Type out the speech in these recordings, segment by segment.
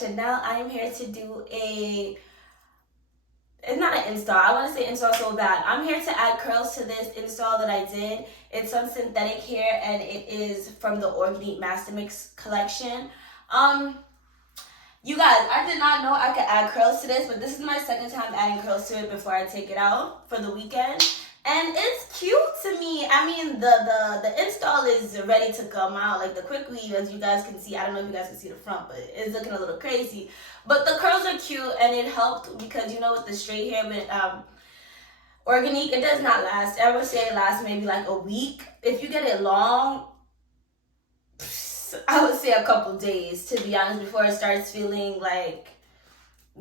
Chanel. I am here to do it's not an install. I want to say install so bad. I'm here to add curls to this install that I did. It's some synthetic hair and it is from the Organique Master Mix collection. You guys, I did not know I could add curls to this, but this is my second time adding curls to it before I take it out for the weekend. And it's cute to me. I mean, the install is ready to come out. Like the quick weave, as you guys can see. I don't know if you guys can see the front, but it's looking a little crazy. But the curls are cute, and it helped because, you know, with the straight hair, with Organique, it does not last. I would say it lasts maybe like a week. If you get it long, I would say a couple days, to be honest, before it starts feeling like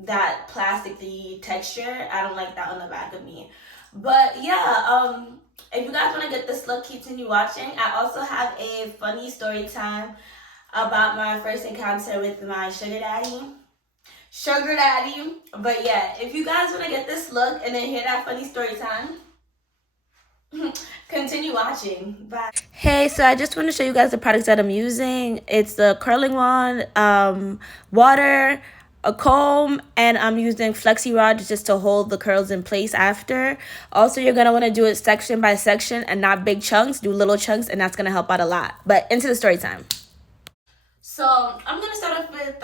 that plasticky texture. I don't like that on the back of me. But yeah, if you guys want to get this look, continue watching. I also have a funny story time about my first encounter with my sugar daddy. But yeah, if you guys want to get this look and then hear that funny story time, continue watching. Bye. Hey, so I just want to show you guys the products that I'm using. It's the curling wand, water, a comb, and I'm using flexi rods just to hold the curls in place after. Also, you're going to want to do it section by section and not big chunks. Do little chunks, and that's going to help out a lot. But into the story time. So I'm going to start off with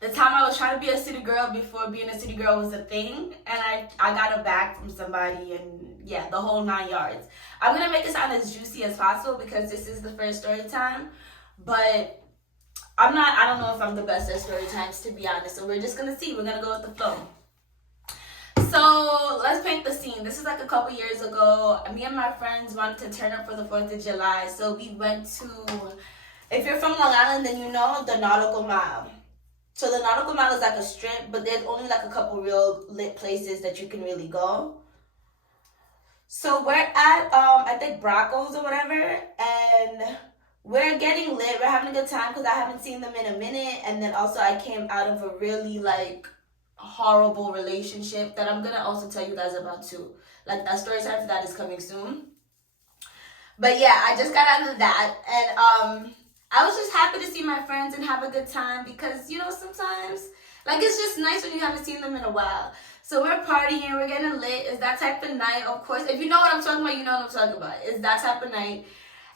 the time I was trying to be a city girl before being a city girl was a thing, and I got a bag from somebody, and yeah, the whole 9 yards. I'm gonna make it sound as juicy as possible because this is the first story time, but I don't know if I'm the best at story times, to be honest, so we're just gonna see. We're gonna go with the flow. So let's paint the scene. This is like a couple years ago. Me and my friends wanted to turn up for the 4th of July, so we went to, if you're from Long Island, then you know the Nautical Mile. So the Nautical Mile is like a strip, but there's only like a couple real lit places that you can really go. So we're at, I think Bracco's or whatever, and we're getting lit. We're having a good time because I haven't seen them in a minute. And then also I came out of a really like horrible relationship that I'm going to also tell you guys about too. Like that story time for that is coming soon. But yeah, I just got out of that, and I was just happy to see my friends and have a good time because, you know, sometimes, like, it's just nice when you haven't seen them in a while. So we're partying, we're getting lit. It's that type of night, of course. If you know what I'm talking about, you know what I'm talking about. It's that type of night,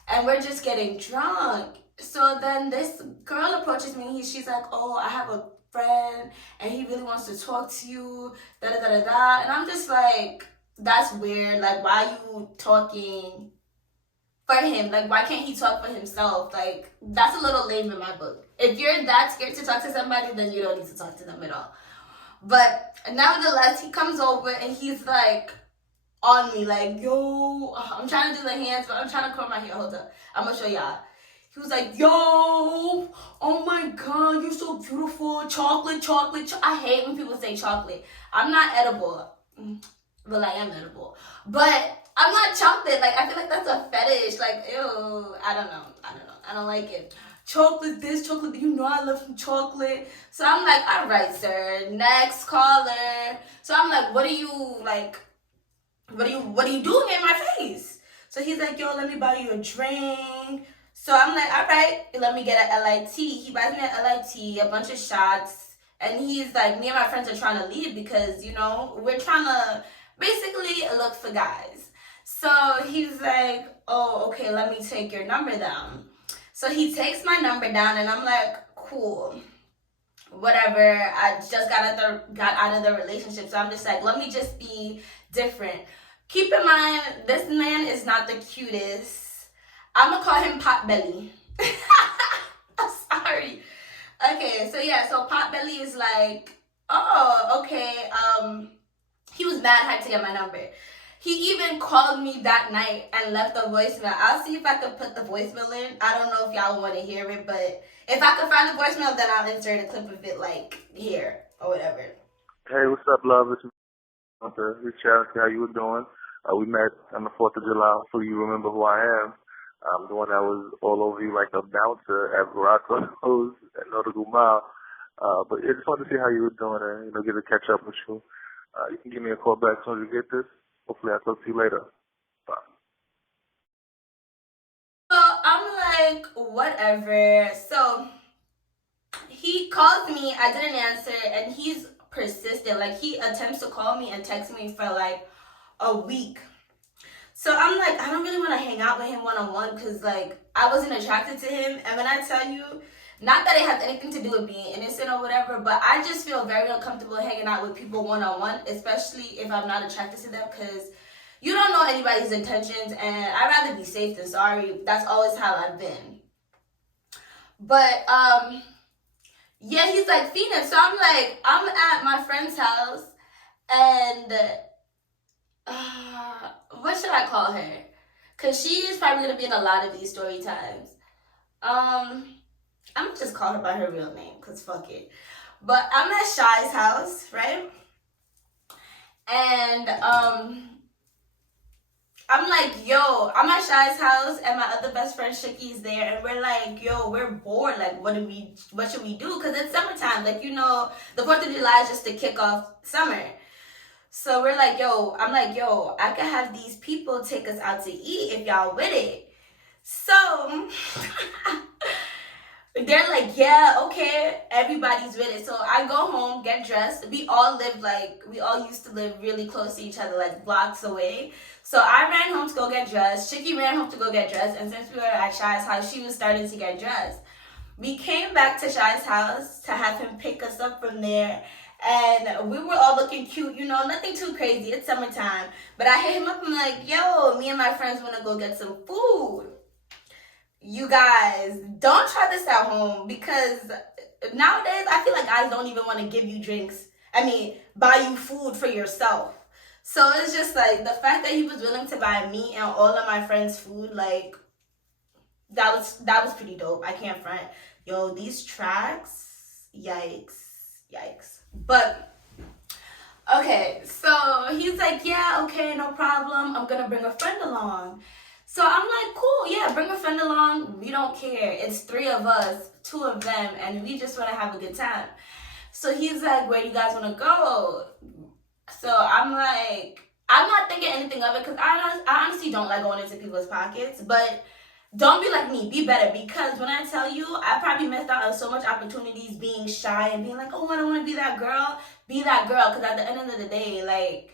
and we're just getting drunk. So then this girl approaches me. She's like, oh, I have a friend, and he really wants to talk to you, da-da-da-da-da. And I'm just like, that's weird. Like, why are you talking for him? Like, why can't he talk for himself? Like, that's a little lame in my book. If you're that scared to talk to somebody, then you don't need to talk to them at all. But nevertheless, he comes over and he's like on me, like, yo, I'm trying to do the hands, but I'm trying to curl my hair. Hold up, I'm gonna show y'all. He was like, yo, oh my god, you're so beautiful. Chocolate. I hate when people say chocolate. I'm not edible. Well, I am edible, but I'm not chocolate. Like, I feel like that's a fetish. Like, ew, I don't know. I don't like it. Chocolate this, chocolate, you know I love some chocolate. So I'm like, all right, sir, next caller. So I'm like, what are you doing in my face? So he's like, yo, let me buy you a drink. So I'm like, all right, let me get a LIT. He buys me a LIT, a bunch of shots. And he's like, me and my friends are trying to leave because, you know, we're trying to basically look for guys. So he's like, oh, okay, let me take your number down. So he takes my number down, and I'm like, cool, whatever. I just got out of the relationship, so I'm just like, let me just be different. Keep in mind, this man is not the cutest. I'm gonna call him Potbelly. I'm sorry. Okay, so yeah, so Potbelly is like, oh, okay. He was mad hyped to get my number. He even called me that night and left a voicemail. I'll see if I can put the voicemail in. I don't know if y'all want to hear it, but if I can find the voicemail, then I'll insert a clip of it, like, here or whatever. Hey, what's up, love? It's want to reach out and see how you were doing. We met on the 4th of July. Hopefully you remember who I am. I'm the one that was all over you like a bouncer at Rocco's at Nautical Mile. But I just wanted to see how you were doing and, you know, get a catch up with you. You can give me a call back as soon as you get this. Hopefully I'll talk to you later. Bye. So I'm like, whatever. So he called me, I didn't answer, and he's persistent. Like, he attempts to call me and text me for like a week. So I'm like, I don't really want to hang out with him one-on-one because, like, I wasn't attracted to him. And when I tell you, not that it has anything to do with being innocent or whatever, but I just feel very uncomfortable hanging out with people one-on-one, especially if I'm not attracted to them, because you don't know anybody's intentions, and I'd rather be safe than sorry. That's always how I've been. But, yeah, he's like, Phoenix. So I'm like, I'm at my friend's house, and what should I call her? Because she is probably going to be in a lot of these story times. I'm going to just call her by her real name, because fuck it. But I'm at Shy's house, right? And I'm like, yo, I'm at Shy's house, and my other best friend Shicky's there, and we're like, yo, we're bored. Like, what should we do? Because it's summertime. Like, you know, the 4th of July is just to kick off summer. So we're like, yo, I'm like, yo, I could have these people take us out to eat if y'all with it. So they're like, yeah, okay, everybody's with it. So I go home, get dressed. We all used to live really close to each other, like blocks away. So I ran home to go get dressed. Chicky ran home to go get dressed. And since we were at Shy's house, she was starting to get dressed. We came back to Shy's house to have him pick us up from there. And we were all looking cute, you know, nothing too crazy. It's summertime. But I hit him up, I'm like, yo, me and my friends want to go get some food. You guys, don't try this at home, because nowadays I feel like guys don't even want to give you drinks. I mean, buy you food for yourself. So it's just like the fact that he was willing to buy me and all of my friends food, like, that was pretty dope. I can't front. Yo, these tracks, yikes. But okay, so he's like, yeah, okay, no problem. I'm gonna bring a friend along. So I'm like, cool, yeah, bring a friend along. We don't care. It's 3 of us, 2 of them, and we just want to have a good time. So he's like, where do you guys want to go? So I'm like, I'm not thinking anything of it, because I honestly don't like going into people's pockets. But don't be like me. Be better, because when I tell you, I probably missed out on so much opportunities being shy and being like, oh, I don't want to be that girl. Be that girl, because at the end of the day, like,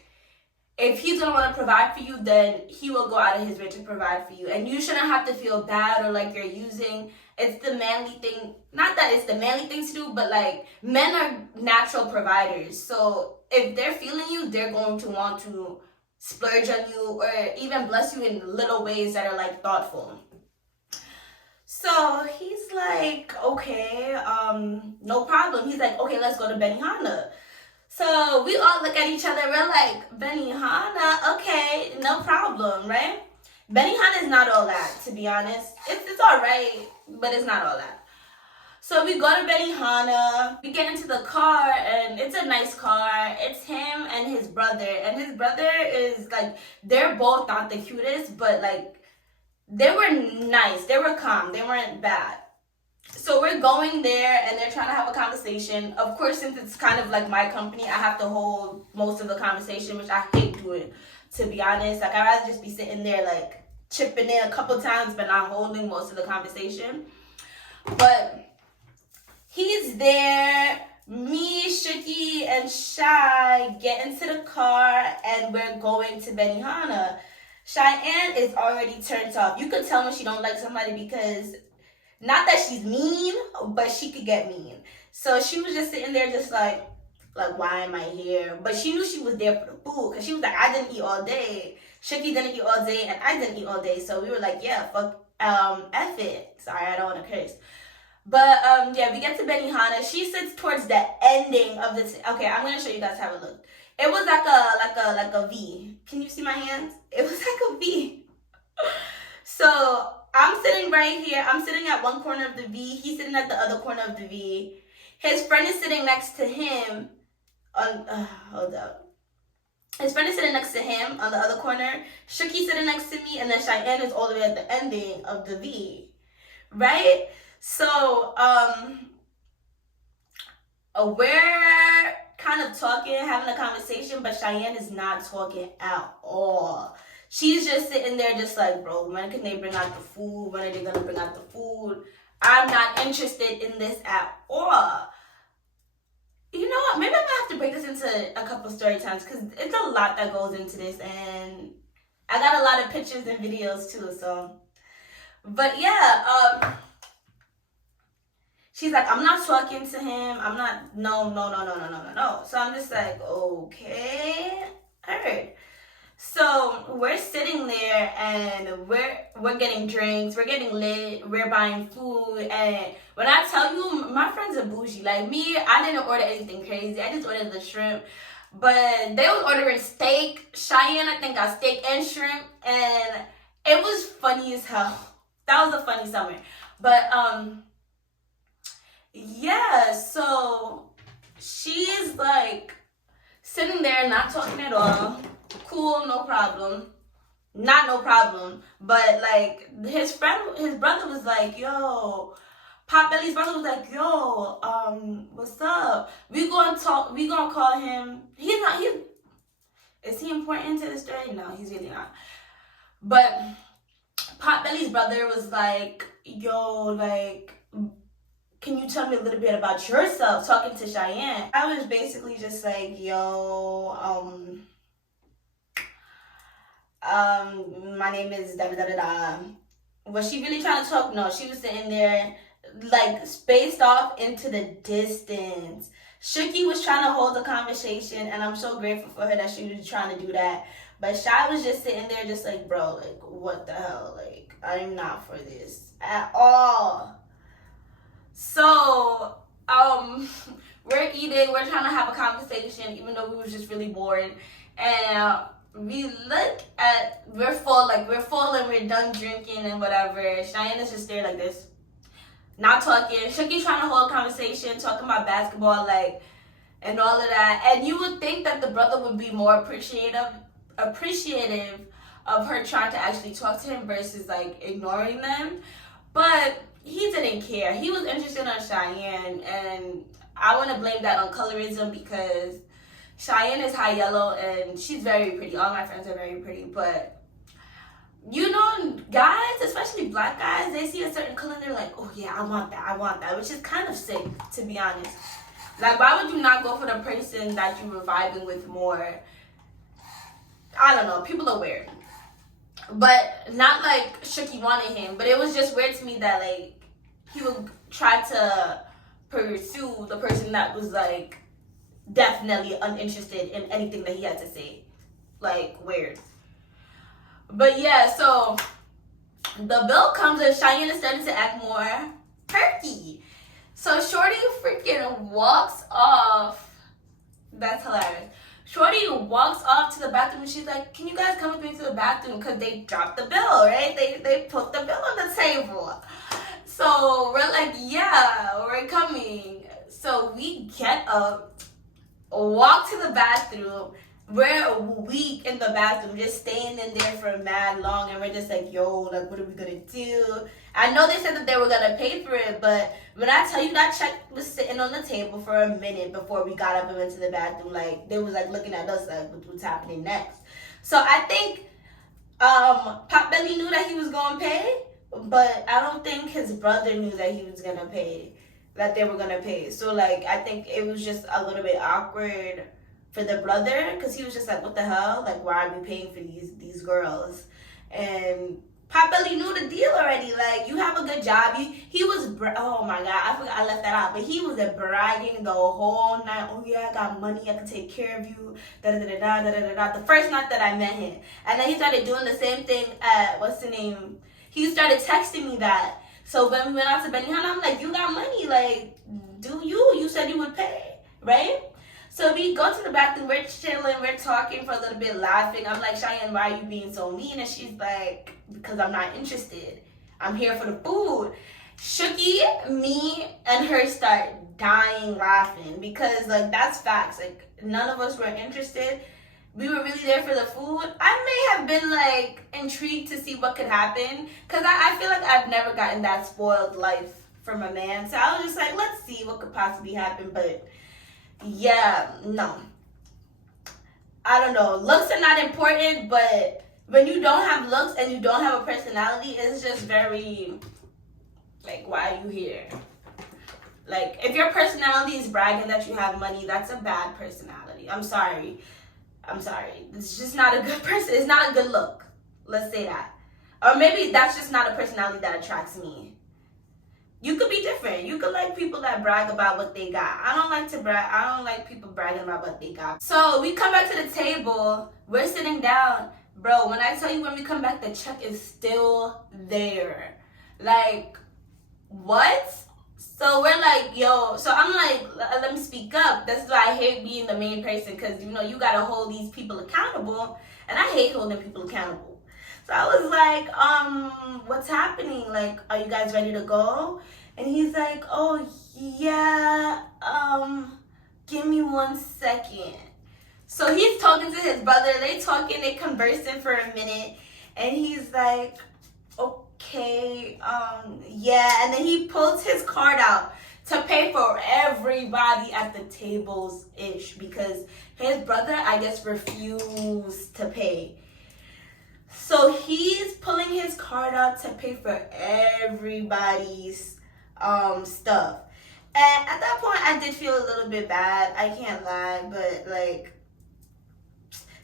if he's going to want to provide for you, then he will go out of his way to provide for you. And you shouldn't have to feel bad or like you're using. It's the manly thing. Not that it's the manly thing to do, but like, men are natural providers. So if they're feeling you, they're going to want to splurge on you or even bless you in little ways that are like thoughtful. So he's like, okay, no problem. He's like, okay, let's go to Benihana. So we all look at each other. We're like, Benihana, okay, no problem, right? Benihana is not all that, to be honest. It's all right, but it's not all that. So we go to Benihana. We get into the car, and it's a nice car. It's him and his brother. And his brother is like, they're both not the cutest, but like, they were nice. They were calm. They weren't bad. So we're going there, and they're trying to have a conversation. Of course, since it's kind of like my company, I have to hold most of the conversation, which I hate doing, to be honest. Like, I'd rather just be sitting there, like, chipping in a couple times, but not holding most of the conversation. But he's there. Me, Shiki, and Shy get into the car, and we're going to Benihana. Cheyenne is already turned off. You could tell when she don't like somebody, because not that she's mean, but she could get mean. So she was just sitting there just like, why am I here? But she knew she was there for the food, because she was like, I didn't eat all day. Shiki didn't eat all day, and I didn't eat all day. So we were like, yeah, fuck, F it. Sorry, I don't want to curse. But, yeah, we get to Benihana. She sits towards the ending of the, okay, I'm going to show you guys how it looked. It was like a V. Can you see my hands? It was like a V. So I'm sitting right here. I'm sitting at one corner of the V. He's sitting at the other corner of the V. His friend is sitting next to him on, hold up. His friend is sitting next to him on the other corner. Shuki's sitting next to me, and then Cheyenne is all the way at the ending of the V. Right? So, we're kind of talking, having a conversation, but Cheyenne is not talking at all. She's just sitting there just like, bro, when can they bring out the food? When are they going to bring out the food? I'm not interested in this at all. You know what? Maybe I'm gonna have to break this into a couple story times because it's a lot that goes into this, and I got a lot of pictures and videos too. So, but yeah, she's like, I'm not talking to him. I'm not. No, no, no, no, no, no, no, no. So I'm just like, okay, alright. So we're sitting there and we're getting drinks, we're getting lit, we're buying food, and when I tell you, my friends are bougie. Like me, I didn't order anything crazy. I just ordered the shrimp. But they was ordering steak. Cheyenne, I think, got steak and shrimp, and it was funny as hell. That was a funny summer. But yeah, so she's like sitting there not talking at all. Cool, no problem. Not no problem. But like his brother was like, yo, Potbelly's brother was like, yo, what's up? We gonna call him. Is he important to the story? No, he's really not. But Potbelly's brother was like, yo, like, can you tell me a little bit about yourself? Talking to Cheyenne. I was basically just like, yo, my name is da da da da. Was she really trying to talk? No, she was sitting there like spaced off into the distance. Shuki was trying to hold the conversation, and I'm so grateful for her that she was trying to do that. But Shy was just sitting there just like, bro, like, what the hell? Like, I'm not for this at all. So, we're eating, we're trying to have a conversation, even though we was just really bored. And we look at, we're full and we're done drinking and whatever. Cheyenne is just there like this, not talking. Shuki trying to hold a conversation, talking about basketball, like, and all of that. And you would think that the brother would be more appreciative of her trying to actually talk to him versus like ignoring them. But he didn't care. He was interested in Cheyenne, and I want to blame that on colorism because Cheyenne is high yellow and she's very pretty. All my friends are very pretty, but you know, guys, especially black guys, they see a certain color and they're like, oh yeah, I want that, which is kind of sick, to be honest. Like, why would you not go for the person that you were vibing with more? I don't know. People are weird. But not like Shuki wanted him, but it was just weird to me that like he would try to pursue the person that was like definitely uninterested in anything that he had to say. Like, weird. But yeah, so the bill comes and Cheyenne is starting to act more perky. So Shorty freaking walks off. That's hilarious. Shorty walks off to the bathroom and she's like, can you guys come with me to the bathroom? Because they dropped the bill, right? They put the bill on the table. So we're like, yeah, we're coming. So we get up, walk to the bathroom. We're a week in the bathroom, just staying in there for mad long. And we're just like, yo, like, what are we going to do? I know they said that they were going to pay for it, but when I tell you that check was sitting on the table for a minute before we got up and went to the bathroom, like, they was, like, looking at us like, what's happening next? So I think Potbelly knew that he was going to pay, but I don't think his brother knew that he was going to pay, that they were going to pay. So, like, I think it was just a little bit awkward for the brother, because he was just like, what the hell? Like, why are we paying for these girls? And Potbelly knew the deal already. Like, you have a good job. He was, oh my God, I forgot I left that out. But he was bragging the whole night. Oh yeah, I got money. I can take care of you. Da da da da da da da. The first night that I met him, and then he started doing the same thing at what's the name? He started texting me that. So when we went out to Benihana, I'm like, you got money. Like, do you? You said you would pay, right? So we go to the bathroom, we're chilling, we're talking for a little bit, laughing. I'm like, Cheyenne, why are you being so mean? And she's like, because I'm not interested. I'm here for the food. Shuki, me, and her start dying laughing because, like, that's facts. Like, none of us were interested. We were really there for the food. I may have been, like, intrigued to see what could happen because I feel like I've never gotten that spoiled life from a man. So I was just like, let's see what could possibly happen, but yeah, no. I don't know. Looks are not important, but when you don't have looks and you don't have a personality, it's just very Like, why are you here? Like, if your personality is bragging that you have money, that's a bad personality. I'm sorry. It's just not a good person. It's not a good look. Let's say that. Or maybe that's just not a personality that attracts me. You could be different. You could like people that brag about what they got. I don't like to brag. I don't like people bragging about what they got. So we come back to the table. We're sitting down. Bro, when I tell you when we come back, the check is still there. Like, what? So we're like, yo. So I'm like, let me speak up. That's why I hate being the main person, because, you know, you got to hold these people accountable. And I hate holding people accountable. So I was like, what's happening? Like, are you guys ready to go? And he's like, oh, yeah, give me 1 second. So he's talking to his brother. They talking, they conversing for a minute. And he's like, okay, yeah. And then he pulls his card out to pay for everybody at the tables-ish, because his brother, I guess, refused to pay. So he's pulling his card out to pay for everybody's stuff. And at that point, I did feel a little bit bad. I can't lie, but like,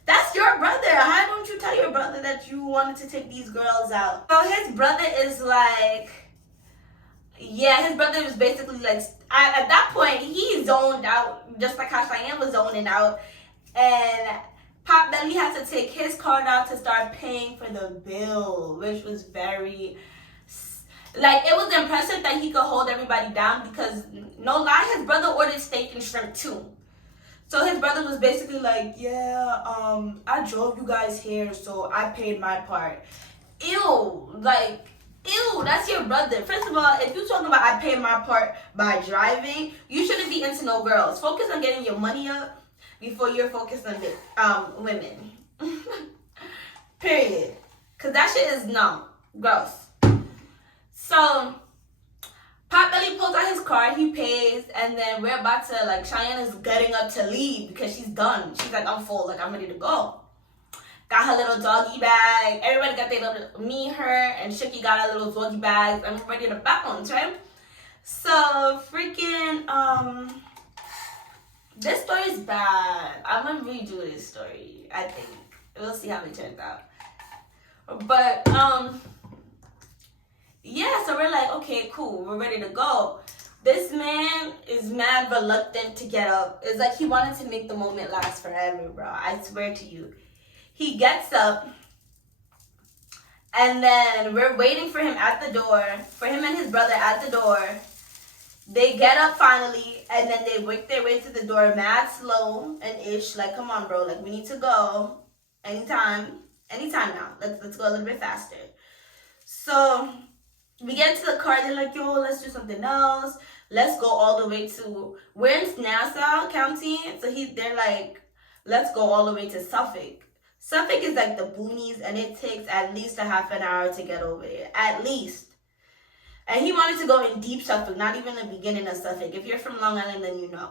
that's your brother. How don't you tell your brother that you wanted to take these girls out? So his brother is like, yeah, his brother was basically like, at that point, he zoned out, just like how Cheyenne was zoning out. And Pop Belly had to take his card out to start paying for the bill, which was very, like, it was impressive that he could hold everybody down, because, no lie, his brother ordered steak and shrimp too. So his brother was basically like, yeah, I drove you guys here, so I paid my part. Ew, like, ew, that's your brother. First of all, if you're talking about I paid my part by driving, you shouldn't be into no girls. Focus on getting your money up before you're focused on women. Period. Because that shit is, no, gross. So Pot Belly pulls out his card, he pays, and then we're about to, like, Cheyenne is getting up to leave because she's done. She's like, I'm full, like, I'm ready to go. Got her little doggy bag. Everybody got their little, me, her, and Shiki got our little doggy bags, and we're ready to bounce, right? So, freaking, this story is bad. I'm gonna redo this story, I think. We'll see how it turns out. But, yeah, so we're like, okay, cool, we're ready to go. This man is mad reluctant to get up. It's like he wanted to make the moment last forever, bro. I swear to you. He gets up, and then we're waiting for him at the door, for him and his brother at the door. They get up finally, and then they work their way to the door mad slow and ish. Like, come on, bro. Like, we need to go. Anytime now. Let's go a little bit faster. So we get to the car. They're like, yo, let's do something else. Let's go all the way to, we're in Nassau County. So they're like, let's go all the way to Suffolk. Suffolk is like the boonies, and it takes at least a half an hour to get over there. At least. And he wanted to go in deep Suffolk, not even the beginning of Suffolk. If you're from Long Island, then you know.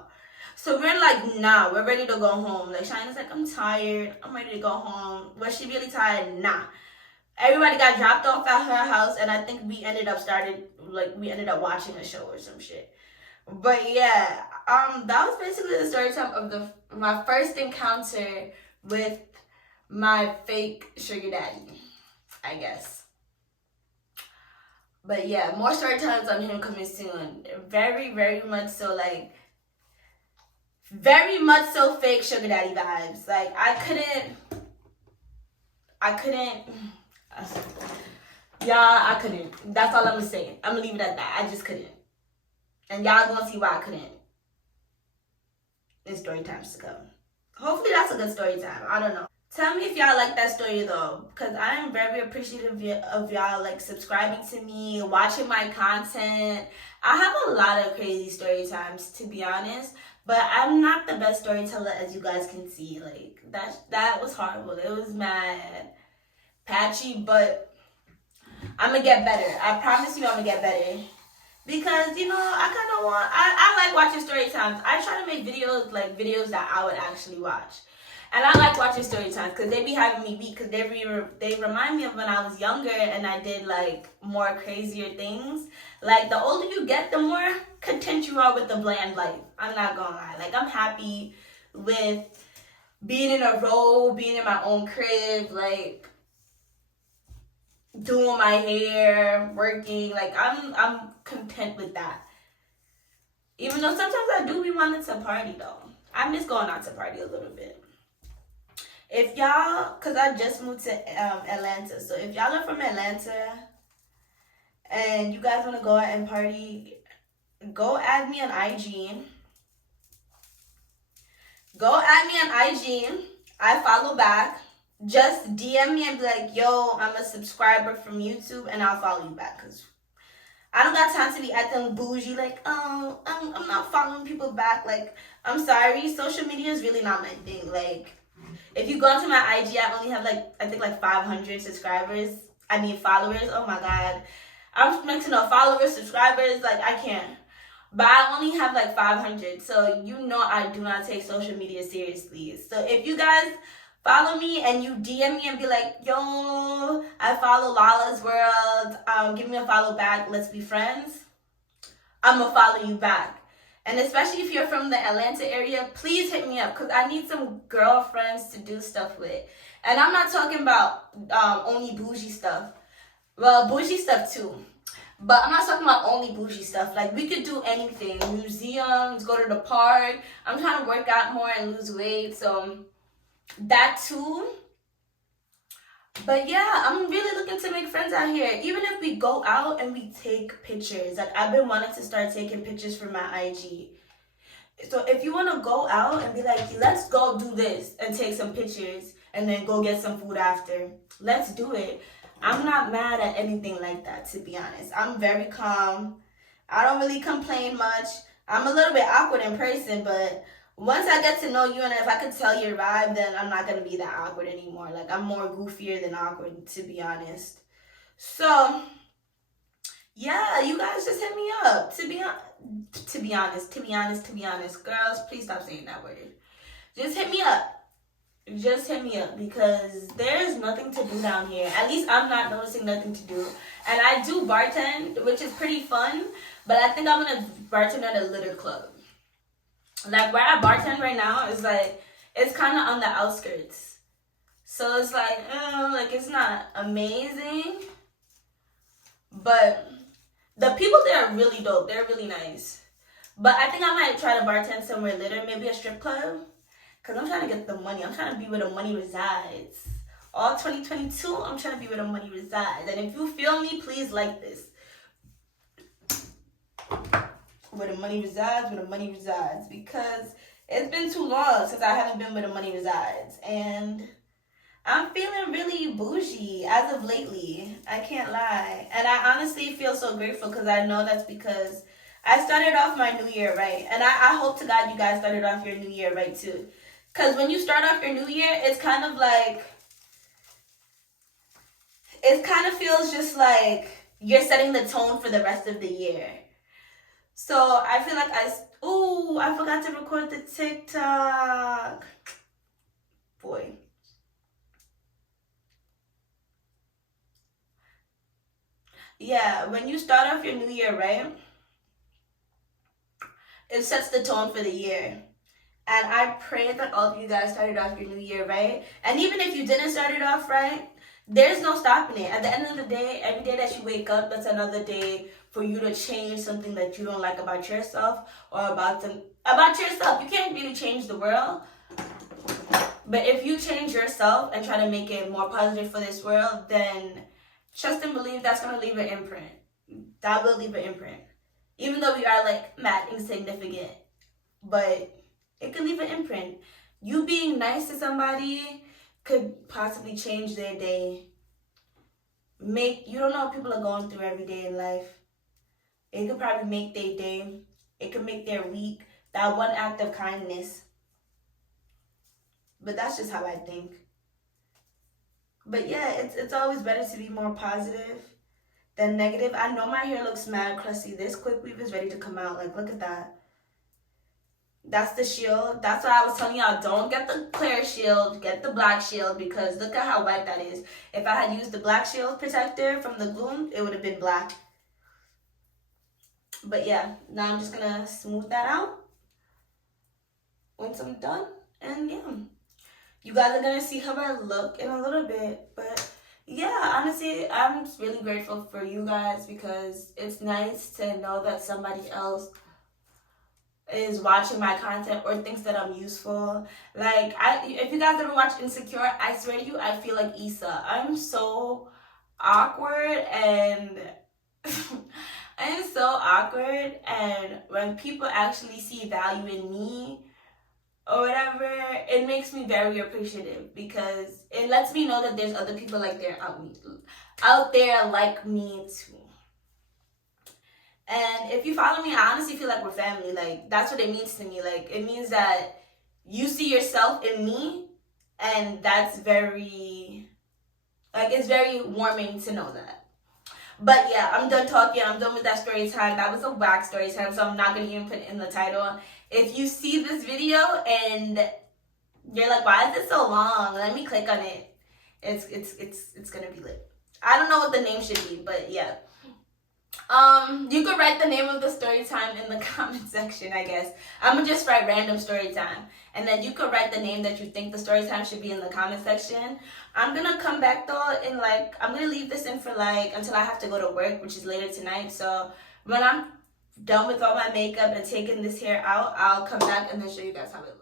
So we're like, nah, we're ready to go home. Like, Shina's like, I'm tired. I'm ready to go home. Was she really tired? Nah. Everybody got dropped off at her house, and I think we ended up watching a show or some shit. But yeah, that was basically the story time of my first encounter with my fake sugar daddy, I guess. But yeah, more story times on him coming soon. Very, very much so, like, very much so fake sugar daddy vibes. Like, I couldn't, I couldn't. That's all I'm gonna say. I'm gonna leave it at that. I just couldn't. And y'all gonna see why I couldn't. In story times to come. Hopefully that's a good story time. I don't know. Tell me if y'all like that story though, because I am very appreciative of y'all like subscribing to me, watching my content. I have a lot of crazy story times, to be honest, but I'm not the best storyteller, as you guys can see. Like, that was horrible. It was mad patchy, but I'm gonna get better. I promise you I'm gonna get better. Because, you know, I like watching story times. I try to make videos that I would actually watch. And I like watching story times because they be having me beat because they remind me of when I was younger and I did like more crazier things. Like the older you get, the more content you are with the bland life. I'm not gonna lie. Like I'm happy with being in a row, being in my own crib, like doing my hair, working. Like I'm content with that. Even though sometimes I do be wanting to party though. I miss going out to party a little bit. If y'all, cause I just moved to Atlanta, so if y'all are from Atlanta and you guys want to go out and party, go add me on IG. Go add me on IG. I follow back. Just DM me and be like, yo, I'm a subscriber from YouTube, and I'll follow you back. Cause I don't got time to be acting bougie. Like, oh, I'm not following people back. Like, I'm sorry, social media is really not my thing. Like, if you go onto my IG, I only have like I think like 500 subscribers. I mean followers. Oh my god, I'm mixing up followers, subscribers. Like I can't. But I only have like 500, so you know I do not take social media seriously. So if you guys follow me and you DM me and be like, yo, I follow Lala's World. Give me a follow back. Let's be friends. I'm gonna follow you back. And especially if you're from the Atlanta area, please hit me up because I need some girlfriends to do stuff with. And I'm not talking about only bougie stuff. Well, bougie stuff too. But I'm not talking about only bougie stuff. Like, we could do anything. Museums, go to the park. I'm trying to work out more and lose weight. So, that too. But yeah, I'm really looking to make friends out here. Even if we go out and we take pictures. Like, I've been wanting to start taking pictures for my IG. So if you want to go out and be like, let's go do this and take some pictures and then go get some food after, let's do it. I'm not mad at anything like that, to be honest. I'm very calm. I don't really complain much. I'm a little bit awkward in person, but once I get to know you and if I could tell your vibe, then I'm not going to be that awkward anymore. Like, I'm more goofier than awkward, to be honest. So, yeah, you guys just hit me up. To be honest, girls, please stop saying that word. Just hit me up. Just hit me up because there's nothing to do down here. At least I'm not noticing nothing to do. And I do bartend, which is pretty fun, but I think I'm gonna bartend at a litter club. Like where I bartend right now is like it's kind of on the outskirts, so it's like it's not amazing, but the people there are really dope. They're really nice. But I think I might try to bartend somewhere later, maybe a strip club. Because I'm trying to get the money. I'm trying to be where the money resides. All 2022, I'm trying to be where the money resides. And if you feel me, please like this. Where the money resides, where the money resides. Because it's been too long since I haven't been where the money resides. And I'm feeling really bougie as of lately. I can't lie. And I honestly feel so grateful because I know that's because I started off my new year right. And I hope to God you guys started off your new year right too. Because when you start off your new year, it's kind of like, it kind of feels just like you're setting the tone for the rest of the year. So I feel like I forgot to record the TikTok. Boy. Yeah, when you start off your new year, right? It sets the tone for the year. And I pray that all of you guys started off your new year right. And even if you didn't start it off right, there's no stopping it. At the end of the day, every day that you wake up, that's another day for you to change something that you don't like about yourself or about yourself. You can't really change the world. But if you change yourself and try to make it more positive for this world, then trust and believe that's going to leave an imprint. That will leave an imprint. Even though we are like mad insignificant. But it could leave an imprint. You being nice to somebody could possibly change their day. You don't know what people are going through every day in life. It could probably make their day. It could make their week. That one act of kindness. But that's just how I think. But yeah, it's always better to be more positive than negative. I know my hair looks mad crusty. This quick weave is ready to come out. Like, look at that. That's the shield. That's why I was telling y'all, don't get the clear shield, get the black shield, because look at how white that is. If I had used the black shield protector from the gloom, it would have been black. But yeah, now I'm just gonna smooth that out once I'm done. And yeah, you guys are gonna see how I look in a little bit. But yeah, honestly, I'm just really grateful for you guys, because it's nice to know that somebody else is watching my content or thinks that I'm useful. Like, if you guys ever watch Insecure, I swear to you, I feel like Issa. I'm so awkward, and I am so awkward, and when people actually see value in me or whatever, it makes me very appreciative, because it lets me know that there's other people like there out there like me too. And if you follow me, I honestly feel like we're family. Like, that's what it means to me. Like, it means that you see yourself in me, and that's very, like, it's very warming to know that. But yeah, I'm done talking. I'm done with that story time. That was a whack story time, so I'm not gonna even put it in the title. If you see this video and you're like, why is it so long? Let me click on it. It's gonna be lit. I don't know what the name should be, but yeah. You could write the name of the story time in the comment section, I guess. I'm gonna just write random story time. And then you could write the name that you think the story time should be in the comment section. I'm gonna come back though in like, I'm gonna leave this in for like until I have to go to work, which is later tonight. So when I'm done with all my makeup and taking this hair out, I'll come back and then show you guys how it looks.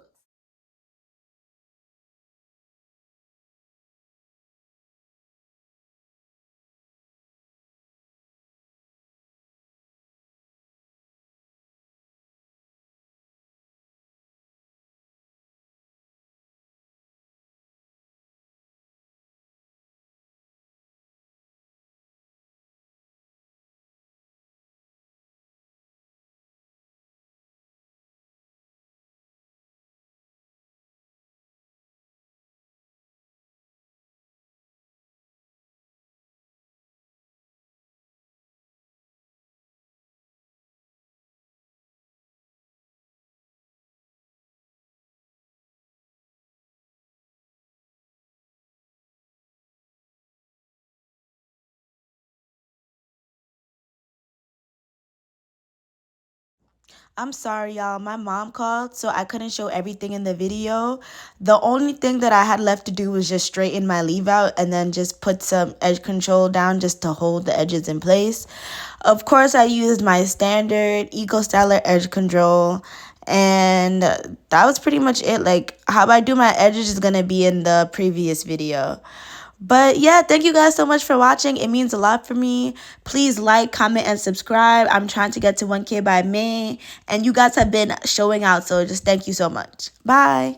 I'm sorry, y'all. My mom called, so I couldn't show everything in the video. The only thing that I had left to do was just straighten my leave out and then just put some edge control down just to hold the edges in place. Of course, I used my standard Eco Styler edge control, and that was pretty much it. Like, how I do my edges is going to be in the previous video. But yeah, thank you guys so much for watching. It means a lot for me. Please like, comment, and subscribe. I'm trying to get to 1K by May. And you guys have been showing out, so just thank you so much. Bye.